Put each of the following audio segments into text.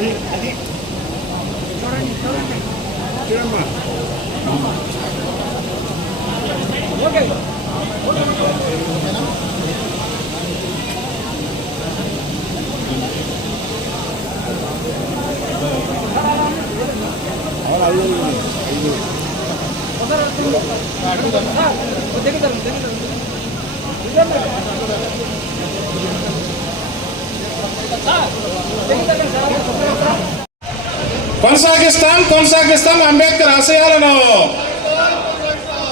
అది అది. చూడండి చూడండి. చూడమ్మా. ఓకే. దగ్గర దగ్గర దగ్గర కొనసాగిస్తాం కొనసాగిస్తాం అంబేద్కర్ ఆశయాలను.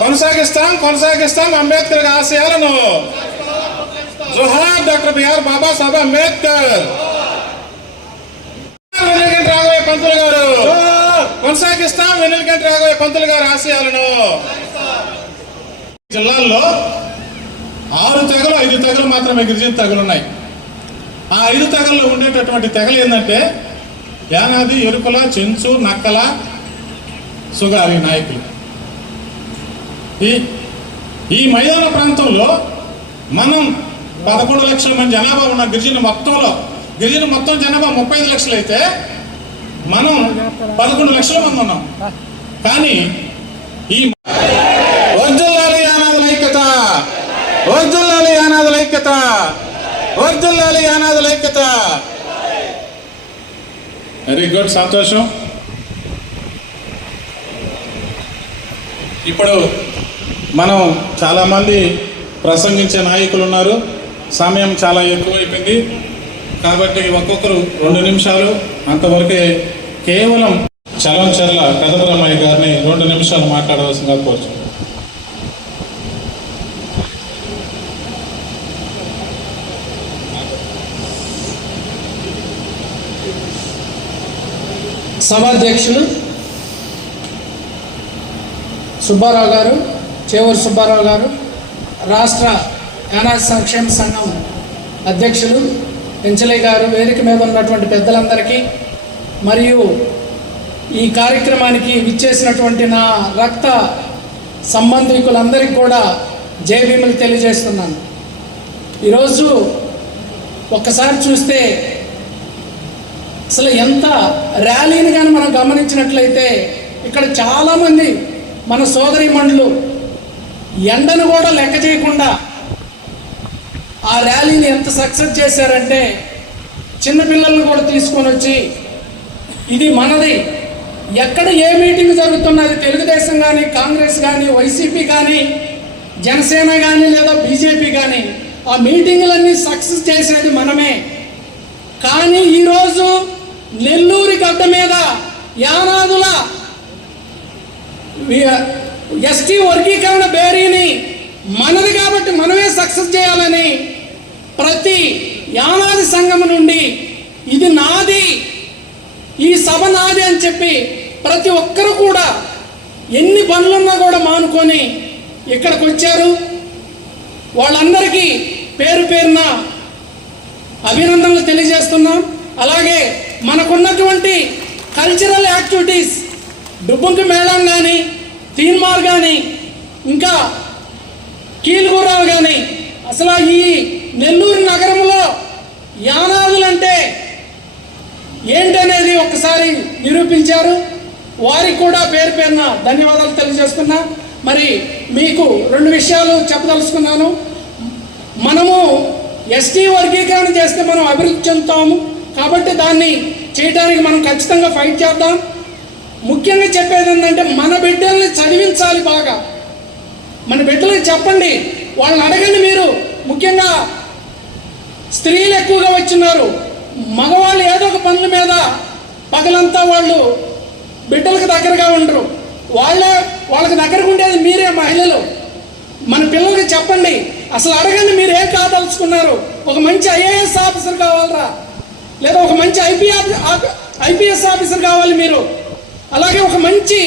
కొనసాగిస్తాం కొనసాగిస్తాం అంబేద్కర్ ఆశయాలను. జోహార్ doctor B R Babasaheb Ambedkar. Venuganti Raghavayya Pantulu garu. కొనసాగిస్తాం వెనుకంటి రాఘవయ్య పంతులు గారు ఆశయాలను. జిల్లాల్లో ఆరు తెగలు ఐదు తెగలు మాత్రమే గిరిజన తెగలు ఉన్నాయి. ఆ ఐదు తెగల్లో ఉండేటటువంటి తెగలు ఏంటంటే యానాది ఎరుకుల చెంచు నక్కల సుగారి నాయకులు. ఈ ఈ మైదాన ప్రాంతంలో మనం పదకొండు లక్షల మంది జనాభా ఉన్న గిరిజన మొత్తంలో గిరిజన మొత్తం జనాభా ముప్పై ఐదు లక్షలు అయితే మనం పదకొండు లక్షల మంది ఉన్నాం. కానీ ఈ వర్జల్లాలి యానాదుల ఐక్యత! వర్జల్లాలి యానాదుల ఐక్యత! వర్జల్లాలి అనాథల ఐక్యత వెరీ గుడ్ సంతోషం. ఇప్పుడు మనం చాలామంది ప్రసంగించే నాయకులు ఉన్నారు. సమయం చాలా ఎక్కువైపోయింది. కాబట్టి ఒక్కొక్కరు రెండు నిమిషాలు. అంతవరకే కేవలం చలం చర్ల కథబ్రహ్మయ్య గారిని రెండు నిమిషాలు మాట్లాడవలసిందిగా కోరుచు సభాధ్యక్షులు సుబ్బారావు గారు చేవూరు సుబ్బారావు గారు రాష్ట్ర అనాథ సంక్షేమ సంఘం అధ్యక్షులు పెంచలయ్య గారు వేదిక మీద ఉన్నటువంటి పెద్దలందరికీ మరియు ఈ కార్యక్రమానికి విచ్చేసినటువంటి నా రక్త సంబంధికులందరికీ కూడా జయభీములు తెలియజేస్తున్నాను. ఈరోజు ఒక్కసారి చూస్తే అసలు ఎంత ర్యాలీని కానీ మనం గమనించినట్లయితే ఇక్కడ చాలామంది మన సోదరి మండలు ఎండను కూడా లెక్క చేయకుండా ఆ ర్యాలీని ఎంత సక్సెస్ చేశారంటే చిన్నపిల్లలను కూడా తీసుకొని వచ్చి ఇది మనది. ఎక్కడ ఏ మీటింగ్ జరుగుతున్నది తెలుగుదేశం కానీ కాంగ్రెస్ కానీ వైసీపీ కానీ జనసేన కానీ లేదా బీజేపీ కానీ ఆ మీటింగులన్నీ సక్సెస్ చేసేది మనమే. కానీ ఈరోజు నెల్లూరి గడ్డ మీద యానాదుల ఎస్టీ వర్గీకరణ బేరీని మనది కాబట్టి మనమే సక్సెస్ చేయాలని ప్రతి యానాది సంఘం నుండి ఇది నాది ఈ సభ నాది అని చెప్పి ప్రతి ఒక్కరు కూడా ఎన్ని పనులున్నా కూడా మానుకొని ఇక్కడికి వచ్చారు. వాళ్ళందరికీ పేరు పేరున అభినందనలు తెలియజేస్తున్నాం. అలాగే మనకున్నటువంటి కల్చరల్ యాక్టివిటీస్ డుబ్బుంకి మేళం కానీ తీన్మార్ కానీ ఇంకా కీలుగురాలు కానీ అసలు ఈ నెల్లూరు నగరంలో యానాదులంటే ఏంటనేది ఒకసారి నిరూపించారు. వారికి కూడా పేరు పేరున ధన్యవాదాలు తెలియజేస్తున్నా. మరి మీకు రెండు విషయాలు చెప్పదలుచుకున్నాను. మనము ఎస్టీ వర్గీకరణ చేస్తే మనం అభివృద్ధి చెందుతాము. కాబట్టి దాన్ని చేయడానికి మనం ఖచ్చితంగా ఫైట్ చేద్దాం. ముఖ్యంగా చెప్పేది ఏంటంటే మన బిడ్డల్ని చదివించాలి బాగా. మన బిడ్డలకి చెప్పండి. వాళ్ళని అడగండి మీరు. ముఖ్యంగా స్త్రీలు ఎక్కువగా వచ్చిన్నారు మగవాళ్ళు ఏదో ఒక పనుల మీద పగలంతా వాళ్ళు బిడ్డలకు దగ్గరగా ఉండరు. వాళ్ళే వాళ్ళకి దగ్గరకు ఉండేది మీరే మహిళలు. మన పిల్లలకి చెప్పండి. అసలు అడగండి మీరు ఏం కాదలుచుకున్నారు? ఒక మంచి ఐఏఎస్ ఆఫీసర్ కావాలరా? లేదా ఒక మంచి ఐపీఆర్ ఐపీఎస్ ఆఫీసర్ కావాలి మీరు. అలాగే ఒక మంచి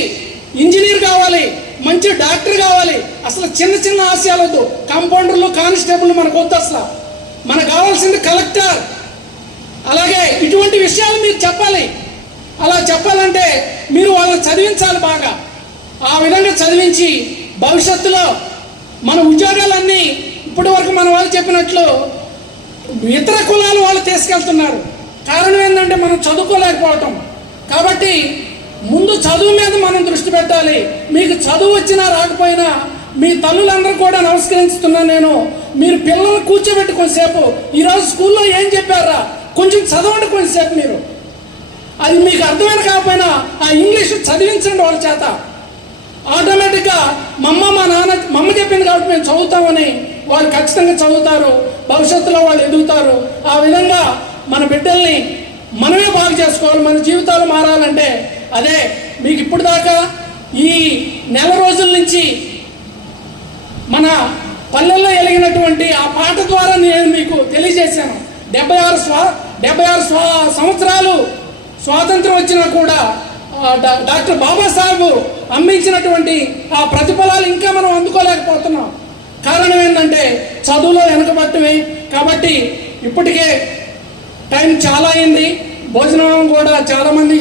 ఇంజనీర్ కావాలి మంచి డాక్టర్ కావాలి. అసలు చిన్న చిన్న ఆశయాలు వద్దు. కాంపౌండర్లు కానిస్టేబుల్ మనకు వద్దు అసలు. మనకు కావాల్సింది కలెక్టర్. అలాగే ఇటువంటి విషయాలు మీరు చెప్పాలి. అలా చెప్పాలంటే మీరు వాళ్ళని చదివించాలి బాగా. ఆ విధంగా చదివించి భవిష్యత్తులో మన ఉద్యోగాలన్నీ ఇప్పటి వరకు మన వాళ్ళు చెప్పినట్లు ఇతర కులాలు వాళ్ళు తీసుకెళ్తున్నారు. కారణం ఏంటంటే మనం చదువుకోలేకపోవటం. కాబట్టి ముందు చదువు మీద మనం దృష్టి పెట్టాలి. మీకు చదువు వచ్చినా రాకపోయినా మీ తల్లులందరూ కూడా నమస్కరిస్తున్నా నేను. మీరు పిల్లల్ని కూర్చోబెట్టి కొంతసేపు ఈరోజు స్కూల్లో ఏం చెప్పారా? కొంచెం చదవండి కొంచెంసేపు మీరు. అది మీకు అర్థమైన కాకపోయినా ఆ ఇంగ్లీష్ చదివించండి వాళ్ళ చేత. ఆటోమేటిక్గా మమ్మ మా నాన్న మమ్మ చెప్పింది కాబట్టి మేము చదువుతామని వాళ్ళు ఖచ్చితంగా చదువుతారు. భవిష్యత్తులో వాళ్ళు ఎదుగుతారు. ఆ విధంగా మన బిడ్డల్ని మనమే బాగు చేసుకోవాలి మన జీవితాలు మారాలంటే అదే మీకు ఇప్పుడు దాకా ఈ నెల రోజుల నుంచి మన పల్లెల్లో ఎలిగినటువంటి ఆ పాట ద్వారా నేను మీకు తెలియజేశాను. డెబ్బై ఆరు స్వా డెబ్బై ఆరు స్వా సంవత్సరాలు స్వాతంత్రం వచ్చినా కూడా డా- డాక్టర్ బాబాసాహెబ్ అందించినటువంటి ఆ ప్రతిఫలాలు ఇంకా మనం అందుకోలేకపోతున్నాం. కారణం ఏంటంటే చదువులో వెనకబట్టమే కాబట్టి ఇప్పటికే టైం చాలా అయింది. భోజనం కూడా చాలామంది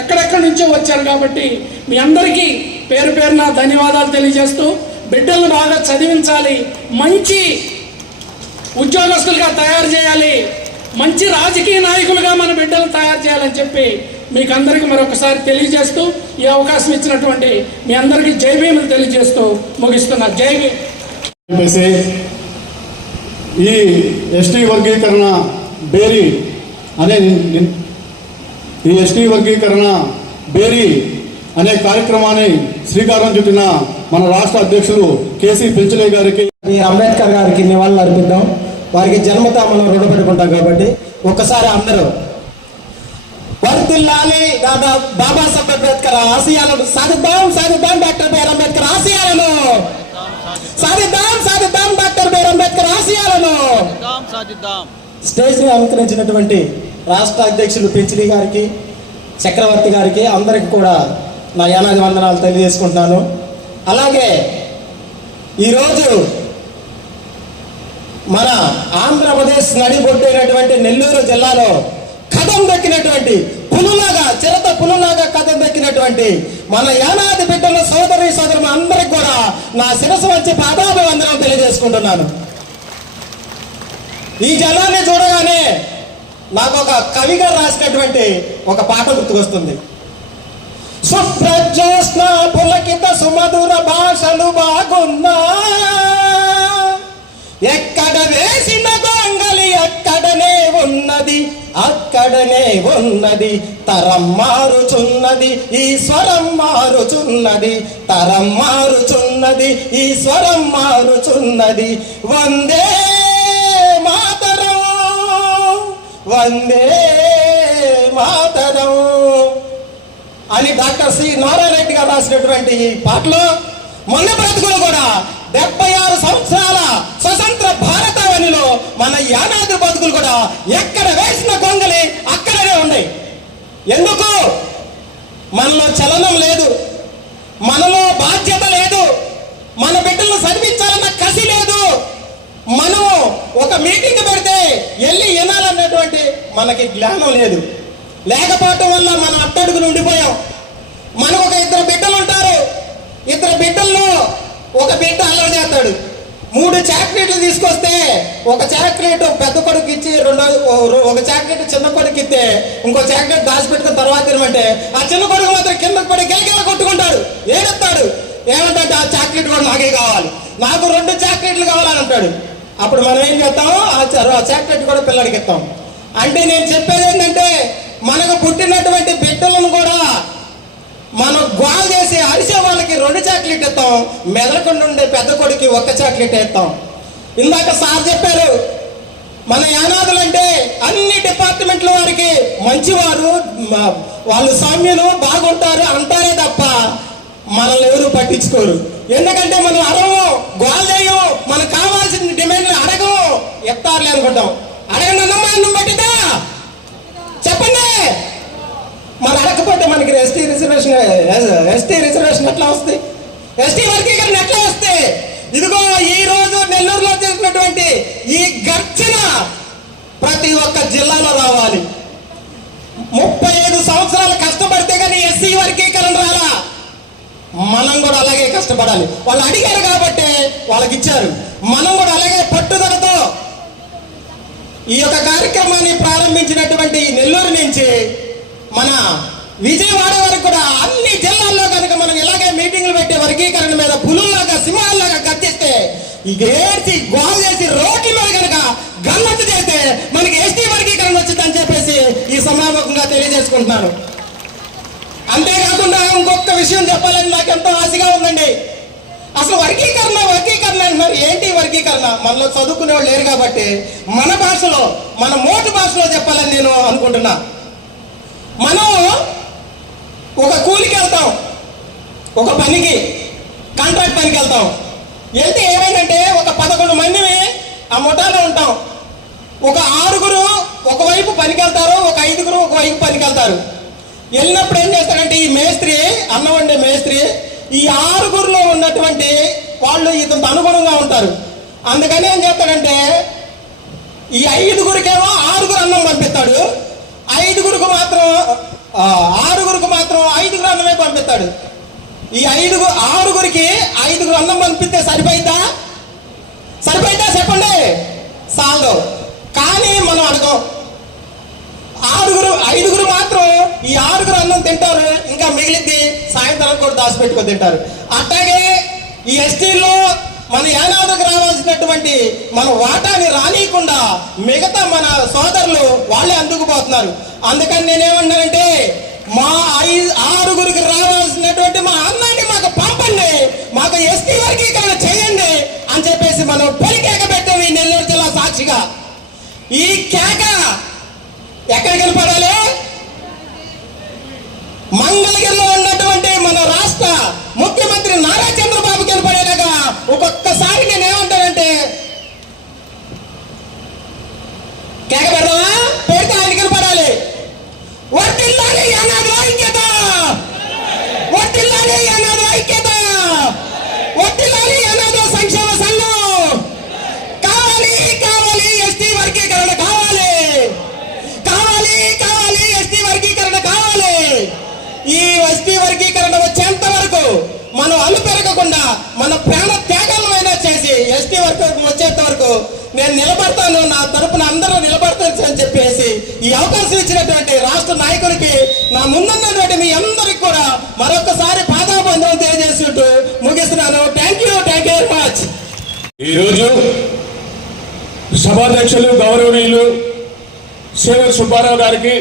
ఎక్కడెక్కడి నుంచో వచ్చారు కాబట్టి మీ అందరికీ పేరు పేరున ధన్యవాదాలు తెలియజేస్తూ బిడ్డలను బాగా చదివించాలి. మంచి ఉద్యోగస్తులుగా తయారు చేయాలి. మంచి రాజకీయ నాయకులుగా మన బిడ్డలు తయారు చేయాలని చెప్పి మీకు అందరికీ మరొకసారి తెలియజేస్తూ ఈ అవకాశం ఇచ్చినటువంటి మీ అందరికీ జై భీములు తెలియజేస్తూ ముగిస్తున్నా. జై భీమ్ ఈ ఎస్టీ వర్గీకరణ బేరీ అనే ఈ ఎస్టీ వర్గీకరణ బేరీ అనే కార్యక్రమాన్ని శ్రీకారం చుట్టిన మన రాష్ట్ర అధ్యక్షులు కేసీ పెంచలే గారికి ఈ అంబేద్కర్ గారికి నివాళులు అర్పిద్దాం. వారికి జన్మత మనం రుణపడుకుంటాం కాబట్టి ఒక్కసారి అందరూ వర్తిల్లాలి దాదా బాబాసాహెబ్ అంబేద్కర్ ఆశయాలను. సాధిద్దాం సాధిద్దాం డాక్టర్ బిఆర్ అంబేద్కర్ ఆశయాలను. సాధిద్దాం సాధిద్దాం డాక్టర్ బిఆర్ అంబేద్కర్ ఆశయాలను. స్టేజ్ని అలంకరించినటువంటి రాష్ట్ర అధ్యక్షులు పెంచిలి గారికి చక్రవర్తి గారికి అందరికి కూడా నా యానాది వందనాలు తెలియజేసుకుంటున్నాను. అలాగే ఈరోజు మన ఆంధ్రప్రదేశ్ నడిబొట్టైనటువంటి నెల్లూరు జిల్లాలో కథం దక్కినటువంటి పులులాగా చిరత పులులాగా కథం దక్కినటువంటి మన యానాది బిడ్డల సోదరి సోదరులు అందరికి కూడా నా శిరస్సు వచ్చి పాదాభివందనం తెలియజేసుకుంటున్నాను. ఈ జిల్లాని చూడగానే నాకు ఒక కవిగా రాసినటువంటి ఒక పాట గుర్తుకొస్తుంది. సుప్రజ్యోత్స్న పులకిత సుమధుర భాషలు బాగున్నా ఎక్కడ వేసిన గొంగలి అక్కడనే ఉన్నది అక్కడనే ఉన్నది తరం మారుచున్నది ఈ స్వరం మారుచున్నది తరం మారుచున్నది ఈ స్వరం మారుచున్నది వందే వందే మాతరం అని డాక్టర్ సి నారాయణరెడ్డి గారు రాసినటువంటి ఈ పాటలో మొన్న బ్రతుకులు కూడా డెబ్బై ఆరు సంవత్సరాల స్వతంత్ర భారతావనిలో మన యానాద్రి బతుకులు కూడా ఎక్కడ వేసిన గొంగలి అక్కడనే ఉన్నాయి. ఎందుకు? మనలో చలనం లేదు. మనలో బాధ్యత లేదు. మన బిడ్డలను చదివించాలన్న కసి లేదు. మనం ఒక మీటింగ్ పెడితే వెళ్ళి వినాలన్నటువంటి మనకి జ్ఞానం లేదు. లేకపోవటం వల్ల మనం అట్టడుగులు ఉండిపోయాం. మనకు ఒక ఇద్దరు బిడ్డలు ఉంటారు. ఇద్దరు బిడ్డల్లో ఒక బిడ్డ అల్లరి చేస్తాడు. మూడు చాక్లెట్లు తీసుకొస్తే ఒక చాక్లెట్ పెద్ద కొడుకు ఇచ్చి రెండో ఒక చాక్లెట్ చిన్న కొడుకు ఇస్తే ఇంకో చాక్లెట్ దాచిపెట్టుకున్న తర్వాత తినమంటే ఆ చిన్న కొడుకు మాత్రం కింద పడి గెలగెల కొట్టుకుంటాడు. ఏడెత్తాడు ఏమంటే ఆ చాక్లెట్ కూడా నాకే కావాలి. నాకు రెండు చాక్లెట్లు కావాలని అంటాడు అప్పుడు మనం ఏం చేస్తాము ఆ చ- చాక్లెట్ కూడా పిల్లడికి ఇస్తాం. అంటే నేను చెప్పేది ఏంటంటే మనకు పుట్టినటువంటి బిడ్డలను కూడా మనం గోల్ చేసి అరిసే వాళ్ళకి రెండు చాక్లెట్ ఇస్తాం. మెదలకుండా ఉండే పెద్ద కొడుకు ఒక్క చాక్లెట్ ఇస్తాం. ఇందాక సార్ చెప్పారు మన యానాదులు అంటే అన్ని డిపార్ట్మెంట్ల వారికి మంచివారు వాళ్ళు సామ్యులు బాగుంటారు అంటారే తప్ప మనల్ని ఎవరు పట్టించుకోరు. ఎందుకంటే మనం అడగము గోల్ మనకు కావాల్సిన డిమాండ్లు అడగవు ఎత్తారులే అనుకుంటాం. అడగండి అన్నమ్మా నువ్వు పట్టిదా చెప్పండి. మరి అడగకపోతే మనకి ఎస్టీ రిజర్వేషన్ ఎస్టీ రిజర్వేషన్ ఎట్లా వస్తుంది ఎస్టీ వర్గీకరణ ఎట్లా వస్తే ఇదిగో ఈ రోజు నెల్లూరులో చేసినటువంటి ఈ గర్జన ప్రతి ఒక్క జిల్లాలో రావాలి. ముప్పై ఐదు సంవత్సరాలు కష్టపడితే కానీ ఎస్సీ వర్గీకరణ రాలా? మనం కూడా అలాగే కష్టపడాలి. వాళ్ళు అడిగారు కాబట్టి వాళ్ళకి ఇచ్చారు మనం కూడా అలాగే పట్టుదలతో ఈ యొక్క కార్యక్రమాన్ని ప్రారంభించినటువంటి నెల్లూరు నుంచి మన విజయవాడ వరకు కూడా అన్ని జిల్లాల్లో కనుక మనం ఇలాగే మీటింగ్లు పెట్టే వర్గీకరణ మీద పులుల్లాగా సింహాల్లాగా కత్తిస్తే ఏడ్చి గోల్ చేసి రోడ్ల మీద కనుక గమ్మత్తు చేస్తే మనకి ఎస్టీ వర్గీకరణ వచ్చిందని చెప్పేసి ఈ సమాపకంగా తెలియజేసుకుంటున్నాను అంతేకాకుండా ఇంకొక విషయం చెప్పాలని నాకు ఎంతో ఆశగా ఉందండి. అసలు వర్గీకరణ వర్గీకరణ అంటున్నారు ఏంటి వర్గీకరణ? మనలో చదువుకునే వాళ్ళు లేరు కాబట్టి మన భాషలో మన మోటు భాషలో చెప్పాలని నేను అనుకుంటున్నా. మనం ఒక కూలికి వెళ్తాం ఒక పనికి కాంట్రాక్ట్ పనికి వెళ్తాం. వెళ్తే ఏమైందంటే ఒక పదకొండు మందిని ఆ ముఠాలో ఉంటాం. ఒక ఆరుగురు ఒకవైపు పనికి వెళ్తారు ఒక ఐదుగురు ఒకవైపు పనికి వెళ్తారు. వెళ్ళినప్పుడు ఏం చేస్తాడంటే ఈ మేస్త్రి అన్నం వండే మేస్త్రి ఈ ఆరుగురులో ఉన్నటువంటి వాళ్ళు ఇతనికి అనుగుణంగా ఉంటారు. అందుకని ఏం చేస్తాడంటే ఈ ఐదుగురికేమో ఆరుగురు అన్నం పంపిస్తాడు. ఐదుగురికి మాత్రం ఆరుగురికి మాత్రం ఐదుగురు అన్నమే పంపిస్తాడు. ఈ ఐదుగురు ఆరుగురికి ఐదుగురు అన్నం పంపిస్తే సరిపోయిద్దా? సరిపోయిద్దా చెప్పండి? సాల్దు. కానీ మనం అడగం ఆరుగురు ఐదుగురు మాత్రం ఈ ఆరుగురు అన్నం తింటారు. ఇంకా మిగిలింది సాయంత్రం కూడా దాచిపెట్టుకొని తింటారు. అట్లాగే ఈ ఎస్టీలో మన ఏనాదుకు రావాల్సినటువంటి మన వాటాని రానియకుండా మిగతా మన సోదరులు వాళ్ళే అందుకుపోతున్నారు. అందుకని నేనేమన్నానంటే మా ఐదు ఆరుగురికి రావాల్సినటువంటి మా అన్నాన్ని మాకు పంపండి మాకు ఎస్టీ వర్గీకరణ చేయండి అని చెప్పేసి మనం పొలికేక పెట్టాము ఈ నెల్లూరు జిల్లా సాక్షిగా. ఈ కేక ఎక్కడికి కనపడాలి మంగళగిరిలో ఉన్నటువంటి మన రాష్ట్ర ముఖ్యమంత్రి నారా చంద్రబాబు కనపడేలాగా ఒక్కొక్కసారి నేను ఏమంటానంటే కేక పెడదామా పెడితే ఆయనకి వెళ్ళిపడాలి వర్తిల్లాలి అనాథ వర్తిల్లాలి మనం అల్లు పెరగకుండా మన ప్రాణ త్యాగాలమైనా చేసి ఎస్టీ వర్గం వచ్చేంత వరకు నేను నిలబడతాను నా తరపున అందరూ నిలబడతాను అని చెప్పేసి ఈ అవకాశం ఇచ్చినటువంటి రాష్ట్ర నాయకుడికి నా ముందున్నటువంటి మీ అందరికి కూడా మరొకసారి పాదాబంధం తెలియజేసుకుంటూ ముగిస్తున్నాను. Thank you thank you very much ఈరోజు సభాధ్యక్షులు గౌరవనీయులు శేవర్ సుబ్బారావు గారికి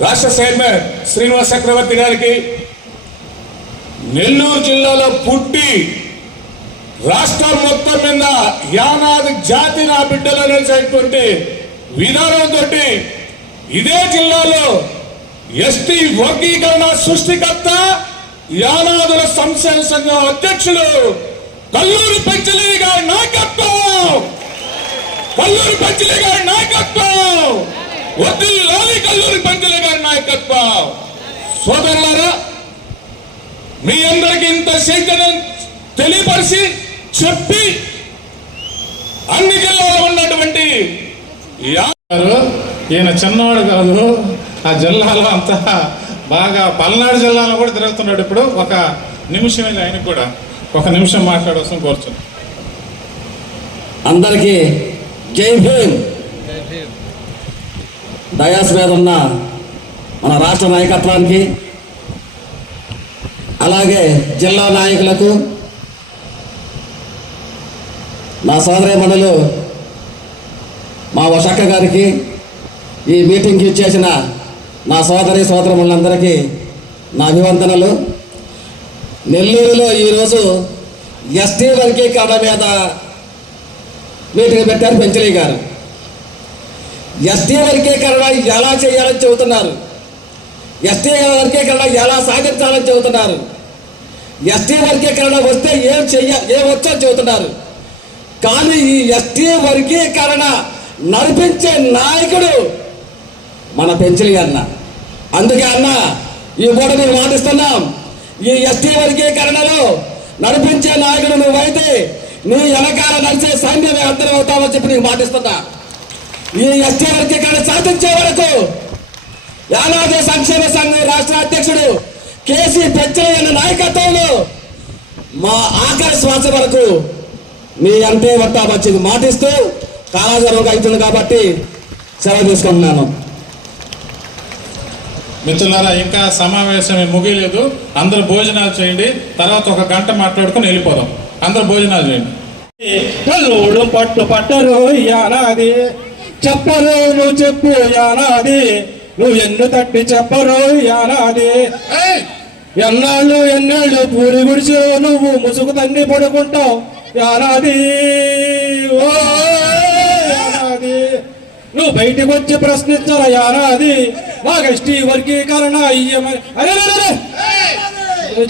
రాష్ట్ర చైర్మన్ శ్రీనివాస్ చక్రవర్తి గారికి నెల్లూరు జిల్లాలో పుట్టి రాష్ట్రం మొత్తం మీద యానాది జాతి నా బిడ్డలు అనేటువంటి విధానంతో ఇదే జిల్లాలో ఎస్టీ వర్గీకరణ సృష్టికర్త యానాదుల సంక్షేమ సంఘం అధ్యక్షుడు కల్లూరి పంచలేని గారి నాయకత్వం! కల్లూరి పంచలే గారి నాయకత్వం! వద్దిల్లాలి కల్లూరి పంచలే గారి నాయకత్వం! సోదరులారా మీ అందరికి ఇంత చైతన్యం తెలియపరిచి చెప్పి అన్ని జిల్లాలో ఉన్నటువంటి ఈయన చిన్నవాడు కాదు. ఆ జిల్లాలో అంతా బాగా పల్నాడు జిల్లాలో కూడా తిరుగుతున్నాడు ఇప్పుడు. ఒక నిమిషం ఇది ఆయనకు కూడా. ఒక నిమిషం మాట్లాడవలసిన కోరుచున్నాను. అందరికీ జై భీమ్. డయాస్ మీద ఉన్న మన రాష్ట్ర నాయకత్వానికి అలాగే జిల్లా నాయకులకు నా సోదరి మండలు మా వశక్క గారికి ఈ మీటింగ్కి ఇచ్చేసిన నా సోదరి సోదరములందరికీ నా అభివందనలు. నెల్లూరులో ఈరోజు ఎస్టీ వర్గీకరణ మీద మీటింగ్ పెట్టారు పెంచలే గారు. ఎస్టీ వర్గీకరణ ఎలా చేయాలని చెబుతున్నారు? ఎస్టీ వర్గీకరణ ఎలా సాధించాలని చెబుతున్నారు? ఎస్టీ వర్గీకరణ వస్తే ఏం చెయ్య ఏం వచ్చో చెబుతున్నారు. కానీ ఈ ఎస్టీ వర్గీకరణ నడిపించే నాయకుడు మన పెంచిలి అన్న. అందుకే అన్న ఈ పూట నేను మాటిస్తున్నాం ఈ ఎస్టీ వర్గీకరణలో నడిపించే నాయకుడు నువ్వైతే నీ వెనకాల నడిచే సైన్యమే అందరం అవుతామని చెప్పి నీకు మాటిస్తున్నా. ఈ ఎస్టీ వర్గీకరణ సాధించే వరకు యానాది సంక్షేమ సంఘం రాష్ట్ర అధ్యక్షుడు కేసీ పెచ్చయ్య అన్న నాయకత్వంలో మా ఆఖరి శ్వాస వరకు మీ అంతే వట్టామచ్చింది మాటిస్తూ కాలాజారుగా అవుతుంది కాబట్టి సెలవు తీసుకుంటున్నాను. మిత్రులారా ఇంకా సమావేశం ముగియలేదు. అందరూ భోజనాలు చేయండి. తర్వాత ఒక గంట మాట్లాడుకొని వెళ్ళిపోదాం. అందరూ భోజనాలు చేయండి. కల్లుడు పట్టు పట్టరు యానాది. చెప్పరు నువ్వు చెప్పు యానాది. నువ్వు ఎన్ను తట్టి చెప్పరు యానాది. ఏయ్! ఎన్నాళ్ళు ఎన్నాళ్ళు పూరి గుడిచి నువ్వు ముసుగు తండ్రి పడుకుంటావు? యానాది ఓ యానాది. నువ్వు బయటకు వచ్చి ప్రశ్నించారా యానాది? నాకు ఎస్టీ వర్గీకరణ ఇయ్యమని అరే!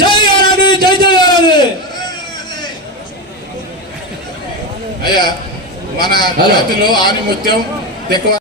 జై యానాది జై జై యానాది. అయ్యా మన జాతిలో ఆనిముత్యం ఎక్కువ